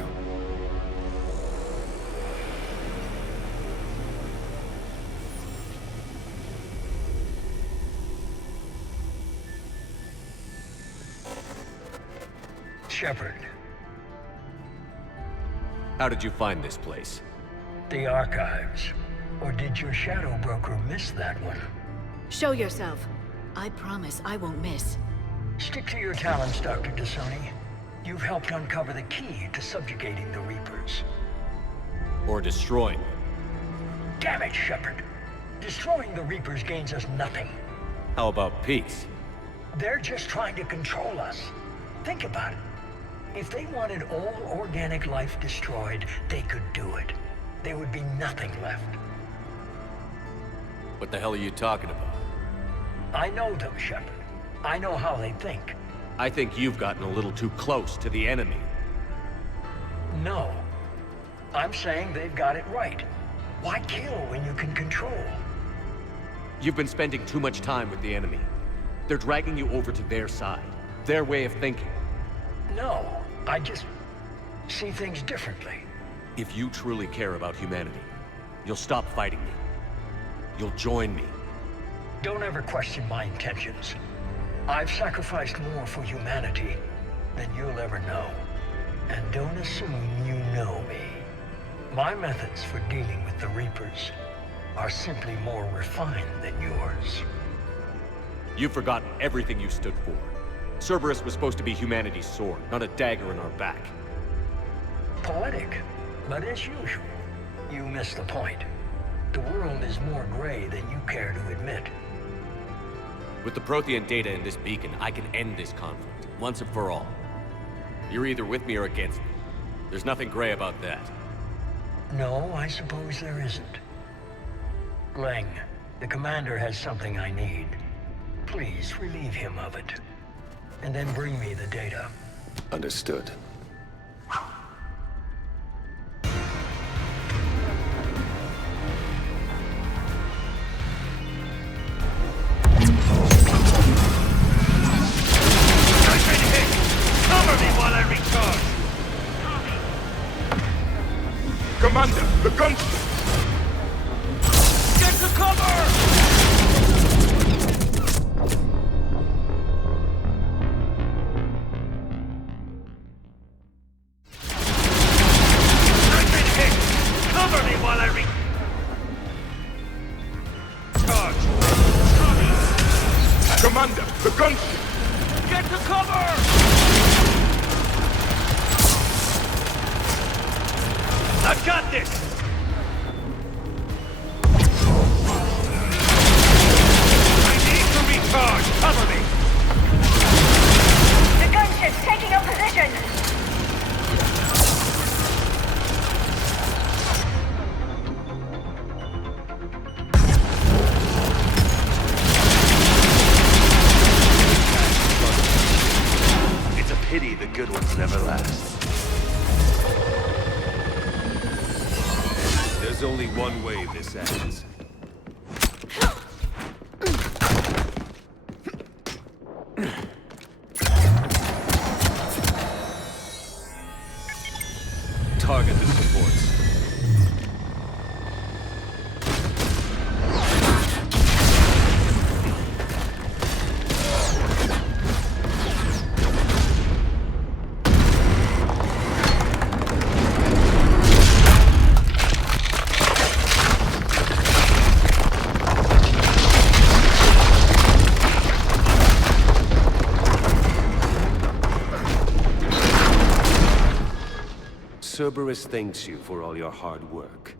Shepard. How did you find this place? The archives. Or did your shadow broker miss that one? Show yourself. I promise I won't miss. Stick to your talents, Dr. T'Soni. You've helped uncover the key to subjugating the Reapers. Or destroying them. Damn it, Shepard. Destroying the Reapers gains us nothing. How about peace? They're just trying to control us. Think about it. If they wanted all organic life destroyed, they could do it. There would be nothing left. What the hell are you talking about? I know them, Shepard. I know how they think. I think you've gotten a little too close to the enemy. No. I'm saying they've got it right. Why kill when you can control? You've been spending too much time with the enemy. They're dragging you over to their side. Their way of thinking. No, I just see things differently. If you truly care about humanity, you'll stop fighting me. You'll join me. Don't ever question my intentions. I've sacrificed more for humanity than you'll ever know. And don't assume you know me. My methods for dealing with the Reapers are simply more refined than yours. You've forgotten everything you stood for. Cerberus was supposed to be humanity's sword, not a dagger in our back. Poetic, but as usual, you missed the point. The world is more gray than you care to admit. With the Prothean data in this beacon, I can end this conflict, once and for all. You're either with me or against me. There's nothing gray about that. No, I suppose there isn't. Leng, the commander has something I need. Please relieve him of it. And then bring me the data. Understood. Cover me while I recharge! Commander, the gunship! Get to cover! I've been hit! Cover me while I recharge! Commander, the gunship! Get to cover! I've got this! I need to recharge! Cover me! The gunship's taking up position! It's a pity the good ones never last. There's only one way this ends. Target the supports. Cerberus thanks you for all your hard work.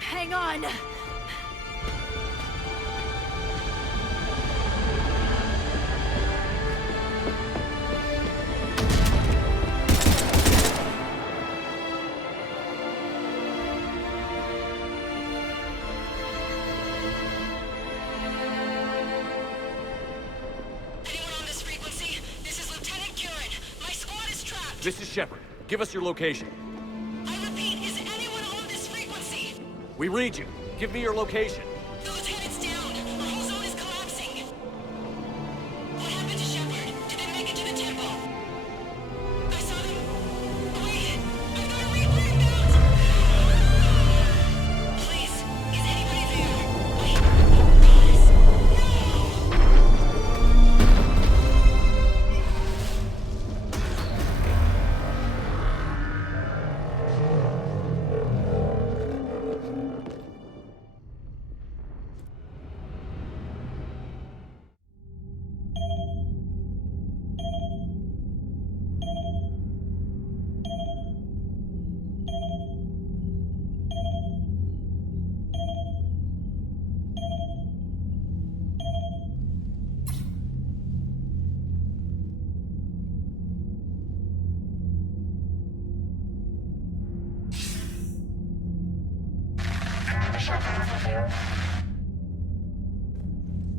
Hang on! This is Shepard. Give us your location. I repeat, is anyone on this frequency? We read you. Give me your location. The lieutenant's down. Our whole zone is collapsing. What happened to Shepard? Did they make it to the temple? I saw them. Wait! I've got a replay inbound! Please, is anybody there? Wait, guys,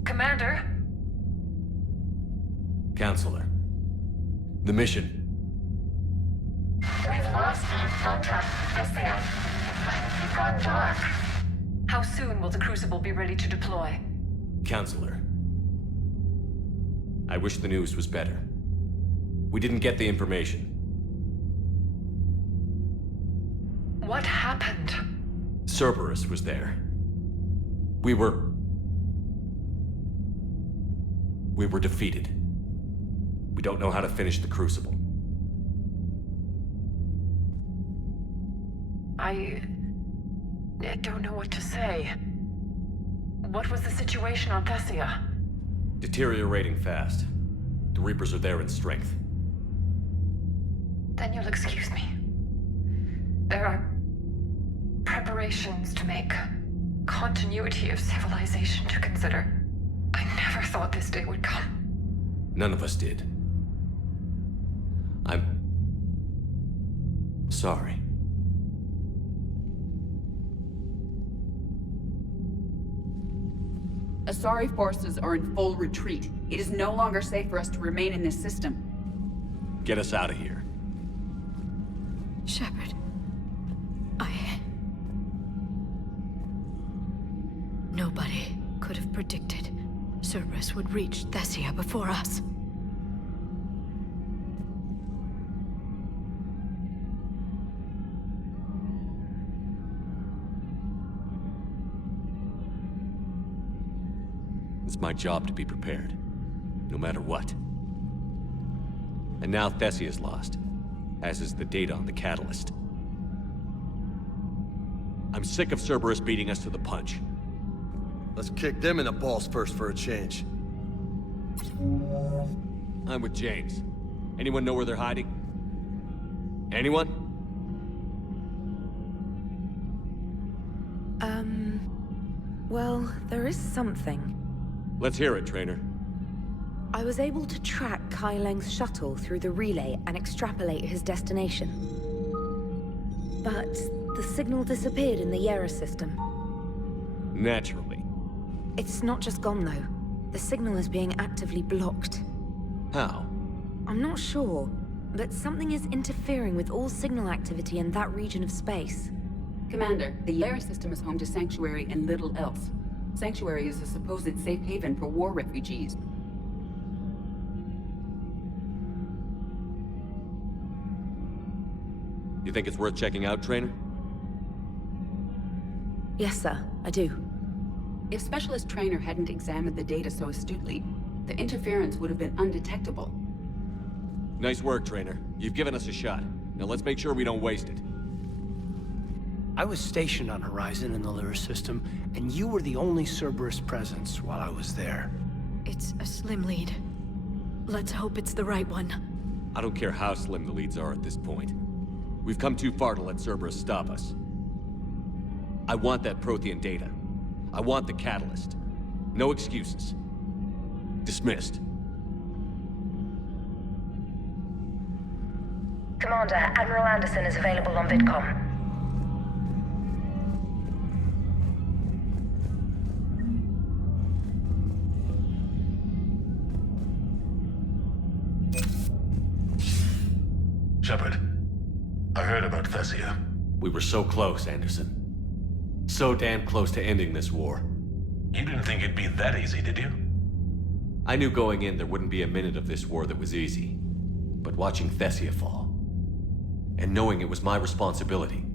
Commander? Counselor. The mission. We've lost contact with Tessию. It's gone dark. How soon will the Crucible be ready to deploy? Counselor. I wish the news was better. We didn't get the information. What happened? Cerberus was there. We were defeated. We don't know how to finish the Crucible. I don't know what to say. What was the situation on Tessию? Deteriorating fast. The Reapers are there in strength. Then you'll excuse me. There are preparations to make. Continuity of civilization to consider. I never thought this day would come. None of us did. Sorry. Asari forces are in full retreat. It is no longer safe for us to remain in this system. Get us out of here. Shepard. Nobody could have predicted Cerberus would reach Thessia before us. It's my job to be prepared, no matter what. And now Thessia's lost, as is the data on the catalyst. I'm sick of Cerberus beating us to the punch. Let's kick them in the balls first for a change. I'm with James. Anyone know where they're hiding? Anyone? Well, there is something. Let's hear it, Trainer. I was able to track Kai Leng's shuttle through the relay and extrapolate his destination. But the signal disappeared in the Yera system. Naturally. It's not just gone, though. The signal is being actively blocked. How? I'm not sure, but something is interfering with all signal activity in that region of space. Commander, the Yera system is home to Sanctuary and little else. Sanctuary is a supposed safe haven for war refugees. You think it's worth checking out, Trainer? Yes, sir, I do. If Specialist Trainer hadn't examined the data so astutely, the interference would have been undetectable. Nice work, Trainer. You've given us a shot. Now let's make sure we don't waste it. I was stationed on Horizon in the Lyra system, and you were the only Cerberus presence while I was there. It's a slim lead. Let's hope it's the right one. I don't care how slim the leads are at this point. We've come too far to let Cerberus stop us. I want that Prothean data. I want the catalyst. No excuses. Dismissed. Commander, Admiral Anderson is available on VidCom. Shepard, I heard about Thessia. We were so close, Anderson. So damn close to ending this war. You didn't think it'd be that easy, did you? I knew going in there wouldn't be a minute of this war that was easy. But watching Thessia fall, and knowing it was my responsibility.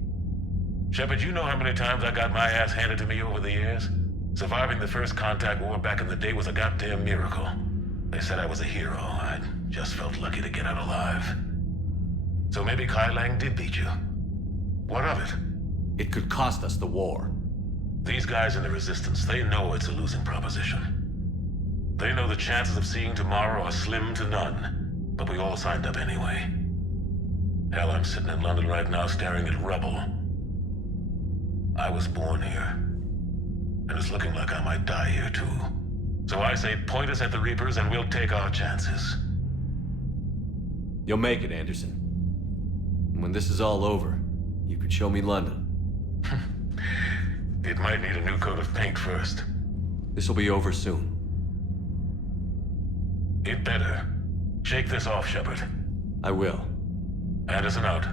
Shepard, you know how many times I got my ass handed to me over the years? Surviving the first contact war back in the day was a goddamn miracle. They said I was a hero. I just felt lucky to get out alive. So maybe Kai Lang did beat you. What of it? It could cost us the war. These guys in the Resistance, they know it's a losing proposition. They know the chances of seeing tomorrow are slim to none, but we all signed up anyway. Hell, I'm sitting in London right now staring at rubble. I was born here, and it's looking like I might die here too. So I say point us at the Reapers and we'll take our chances. You'll make it, Anderson. And when this is all over, you could show me London. It might need a new coat of paint first. This will be over soon. It better. Shake this off, Shepard. I will. Anderson out.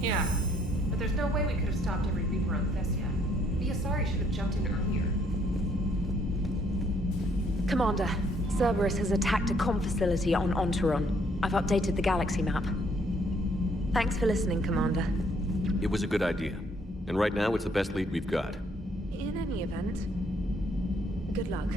Yeah, but there's no way we could have stopped every Reaper on Thessia. The Asari should have jumped in earlier. Commander, Cerberus has attacked a comm facility on Ontaron. I've updated the galaxy map. Thanks for listening, Commander. It was a good idea. And right now, it's the best lead we've got. In any event, good luck.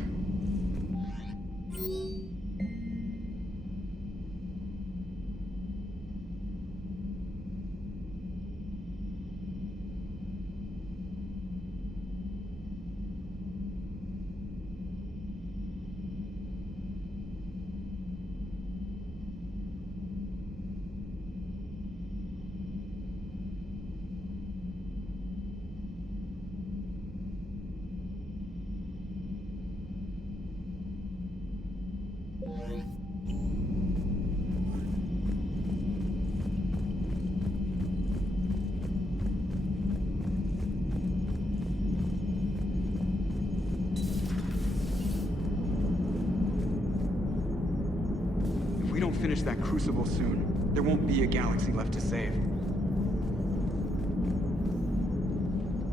If we don't finish that crucible soon, there won't be a galaxy left to save.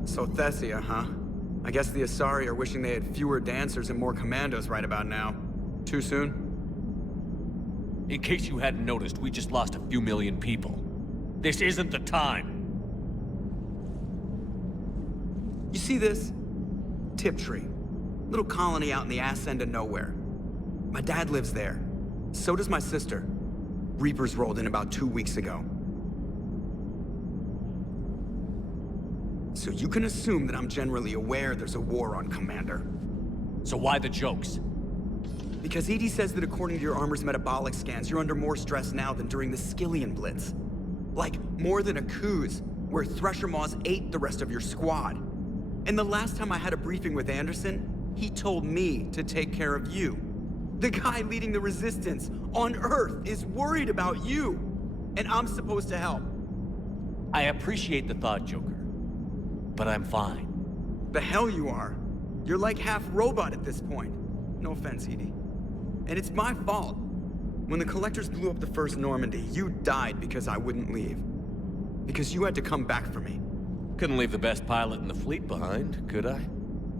So Thessia, huh? I guess the Asari are wishing they had fewer dancers and more commandos right about now. Too soon? In case you hadn't noticed, we just lost a few million people. This isn't the time. You see this? Tiptree. Little colony out in the ass end of nowhere. My dad lives there. So does my sister. Reapers rolled in about 2 weeks ago. So you can assume that I'm generally aware there's a war on, Commander. So why the jokes? Because EDI says that according to your armor's metabolic scans, you're under more stress now than during the Skillian Blitz. Like, more than a Kuz, where Thresher Maws ate the rest of your squad. And the last time I had a briefing with Anderson, he told me to take care of you. The guy leading the resistance on Earth is worried about you, and I'm supposed to help. I appreciate the thought, Joker, but I'm fine. The hell you are. You're like half robot at this point. No offense, EDI. And it's my fault. When the Collectors blew up the first Normandy, you died because I wouldn't leave. Because you had to come back for me. Couldn't leave the best pilot in the fleet behind, could I?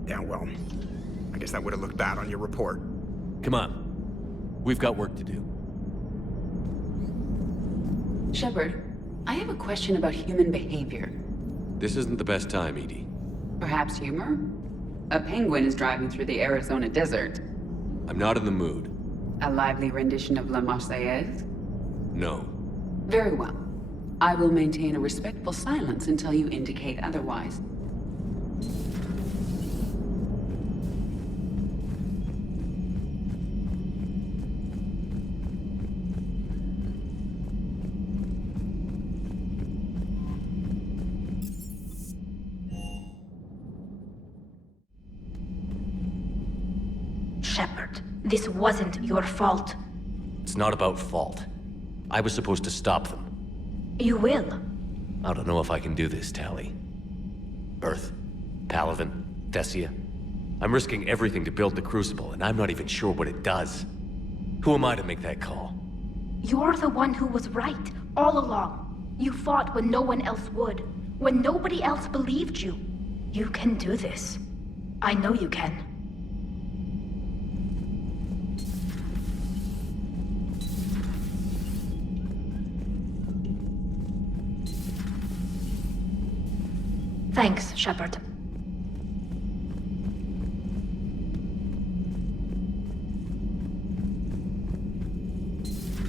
Yeah, well, I guess that would have looked bad on your report. Come on. We've got work to do. Shepard, I have a question about human behavior. This isn't the best time, EDI. Perhaps humor? A penguin is driving through the Arizona desert. I'm not in the mood. A lively rendition of La Marseillaise? No. Very well. I will maintain a respectful silence until you indicate otherwise. Shepard, this wasn't your fault. It's not about fault. I was supposed to stop them. You will. I don't know if I can do this, Tali. Earth, Paladin, Thessia. I'm risking everything to build the Crucible, and I'm not even sure what it does. Who am I to make that call? You're the one who was right, all along. You fought when no one else would, when nobody else believed you. You can do this. I know you can. Thanks, Shepard.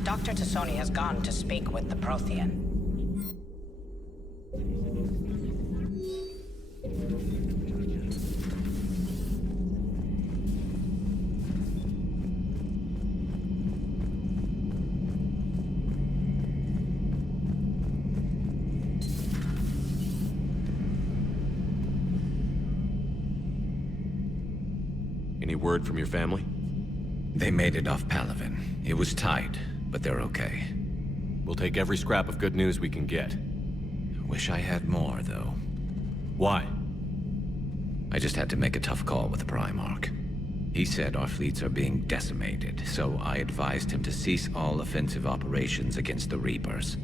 Dr. Tassoni has gone to speak with the Prothean. word from your family? They made it off Palaven. It was tight, but they're okay. We'll take every scrap of good news we can get. Wish I had more, though. Why? I just had to make a tough call with the Primarch. He said our fleets are being decimated, so I advised him to cease all offensive operations against the Reapers.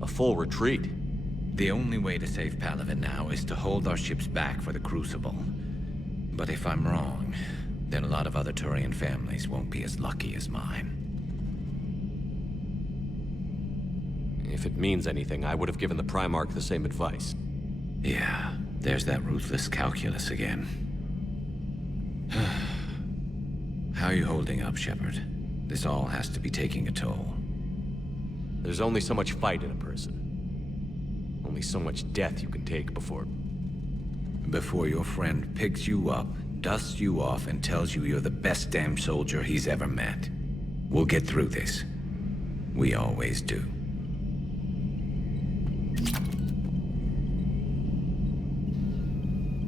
A full retreat? The only way to save Palaven now is to hold our ships back for the Crucible. But if I'm wrong, then a lot of other Turian families won't be as lucky as mine. If it means anything, I would have given the Primarch the same advice. Yeah, there's that ruthless calculus again. How are you holding up, Shepard? This all has to be taking a toll. There's only so much fight in a person. Only so much death you can take before... Before your friend picks you up, dusts you off, and tells you you're the best damn soldier he's ever met. We'll get through this. We always do.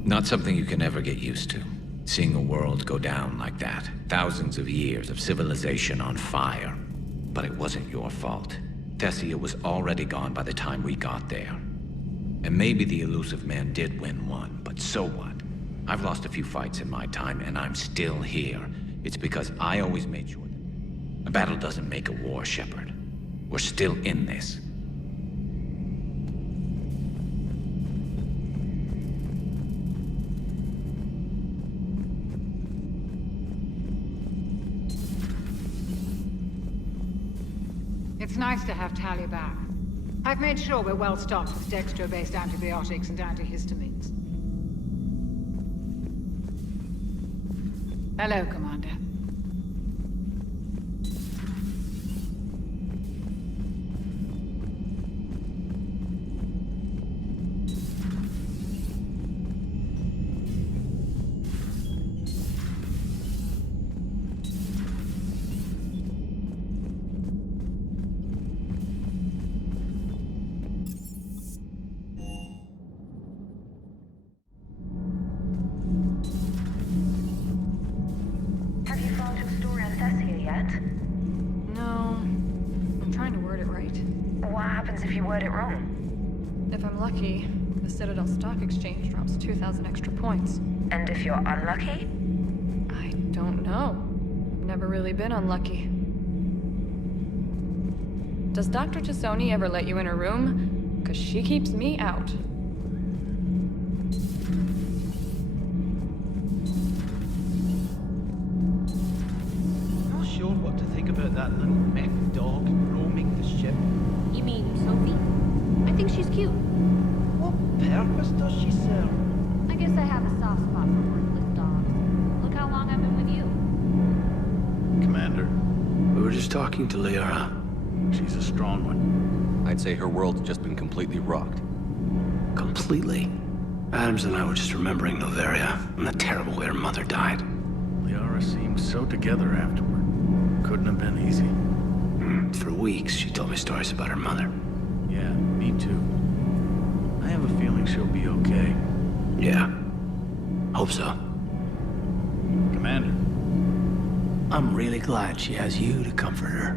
Not something you can ever get used to. Seeing a world go down like that. Thousands of years of civilization on fire. But it wasn't your fault. Tessию was already gone by the time we got there. And maybe the elusive man did win one, but so what? I've lost a few fights in my time, and I'm still here. It's because I always made sure that a battle doesn't make a war, Shepard. We're still in this. It's nice to have Talia back. I've made sure we're well stocked with dextro-based antibiotics and antihistamines. Hello, Commander. If I'm lucky, the Citadel Stock Exchange drops 2,000 extra points. And if you're unlucky? I don't know. I've never really been unlucky. Does Dr. Tassoni ever let you in her room? 'Cause she keeps me out. Not sure what to think about that little mech dog roaming the ship. You mean Sophie? I think she's cute. What purpose does she serve? I guess I have a soft spot for worthless dogs. Look how long I've been with you. Commander, we were just talking to Liara. She's a strong one. I'd say her world's just been completely rocked. Completely? Adams and I were just remembering Noveria and the terrible way her mother died. Liara seemed so together afterward. Couldn't have been easy. For weeks, she told me stories about her mother. Yeah, me too. I have a feeling she'll be okay. Yeah. Hope so. Commander, I'm really glad she has you to comfort her.